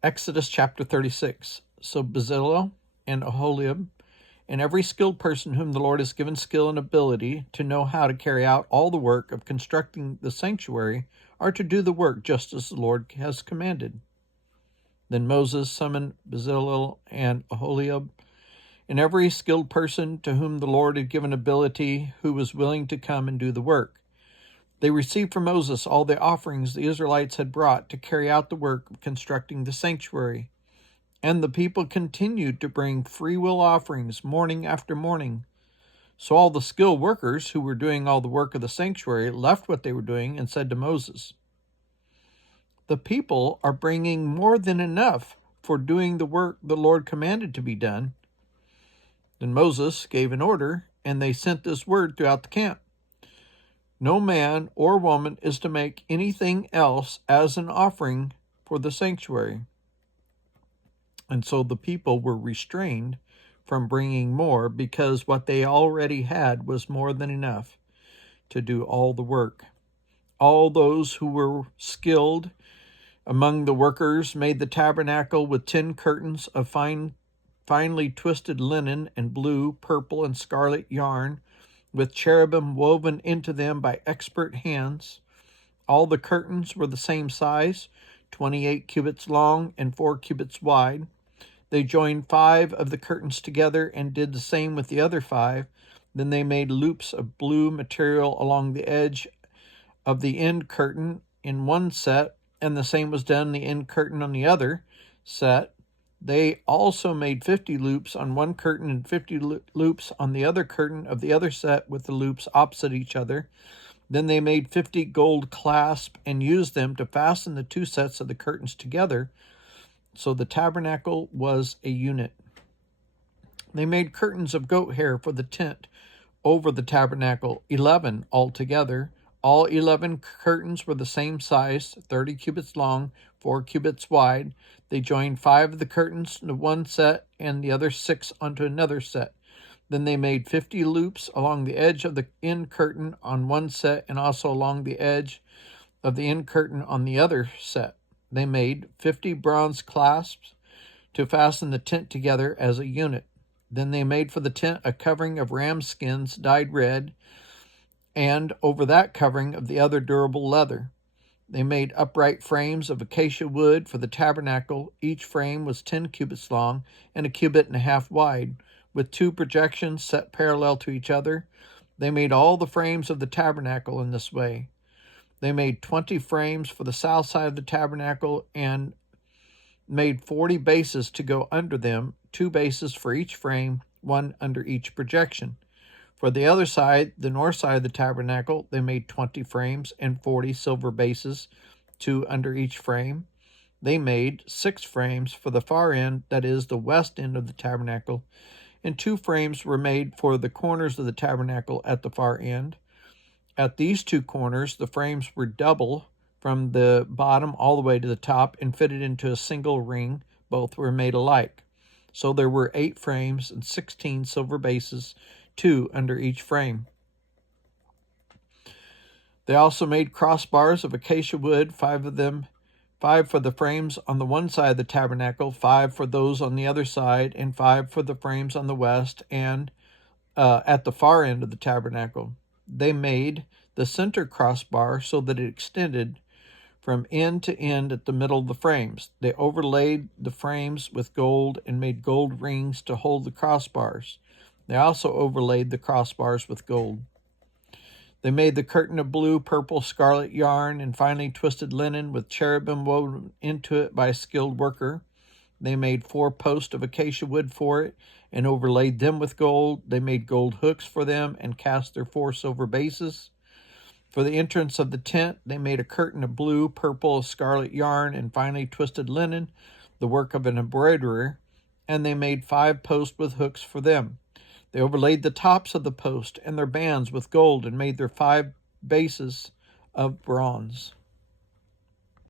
Exodus chapter 36. So Bezalel and Aholiab and every skilled person whom the Lord has given skill and ability to know how to carry out all the work of constructing the sanctuary are to do the work just as the Lord has commanded. Then Moses summoned Bezalel and Aholiab and every skilled person to whom the Lord had given ability who was willing to come and do the work. They received from Moses all the offerings the Israelites had brought to carry out the work of constructing the sanctuary. And the people continued to bring freewill offerings morning after morning. So all the skilled workers who were doing all the work of the sanctuary left what they were doing and said to Moses, "The people are bringing more than enough for doing the work the Lord commanded to be done." Then Moses gave an order, and they sent this word throughout the camp: "No man or woman is to make anything else as an offering for the sanctuary." And so the people were restrained from bringing more because what they already had was more than enough to do all the work. All those who were skilled among the workers made the tabernacle with 10 curtains of finely twisted linen and blue, purple, and scarlet yarn, with cherubim woven into them by expert hands. All the curtains were the same size, 28 cubits long and 4 cubits wide. They joined 5 of the curtains together and did the same with the other 5. Then they made loops of blue material along the edge of the end curtain in one set, and the same was done the end curtain on the other set. They also made 50 loops on one curtain and 50 loops on the other curtain of the other set with the loops opposite each other. Then they made 50 gold clasps and used them to fasten the 2 sets of the curtains together, so the tabernacle was a unit. They made curtains of goat hair for the tent over the tabernacle, 11 altogether. All 11 curtains were the same size, 30 cubits long, 4 cubits wide. They joined 5 of the curtains into one set and the other 6 onto another set. Then they made 50 loops along the edge of the end curtain on one set and also along the edge of the end curtain on the other set. They made 50 bronze clasps to fasten the tent together as a unit. Then they made for the tent a covering of ram skins dyed red, and over that covering of the other durable leather. They made upright frames of acacia wood for the tabernacle. Each frame was 10 cubits long and a cubit and a half wide, with 2 projections set parallel to each other. They made all the frames of the tabernacle in this way. They made 20 frames for the south side of the tabernacle and made 40 bases to go under them, 2 bases for each frame, 1 under each projection. For the other side, the north side of the tabernacle, they made 20 frames and 40 silver bases, 2 under each frame. They made 6 frames for the far end, that is, the west end of the tabernacle, and 2 frames were made for the corners of the tabernacle at the far end. At these 2 corners, the frames were double from the bottom all the way to the top and fitted into a single ring. Both were made alike. So there were 8 frames and 16 silver bases, 2 under each frame. They also made crossbars of acacia wood, 5 of them, 5 for the frames on the one side of the tabernacle, 5 for those on the other side, and 5 for the frames on the west and at the far end of the tabernacle. They made the center crossbar so that it extended from end to end at the middle of the frames. They overlaid the frames with gold and made gold rings to hold the crossbars. They also overlaid the crossbars with gold. They made the curtain of blue, purple, scarlet yarn and finely twisted linen with cherubim woven into it by a skilled worker. They made 4 posts of acacia wood for it and overlaid them with gold. They made gold hooks for them and cast their 4 silver bases. For the entrance of the tent, they made a curtain of blue, purple, scarlet yarn and finely twisted linen, the work of an embroiderer, and they made 5 posts with hooks for them. They overlaid the tops of the post and their bands with gold and made their 5 bases of bronze.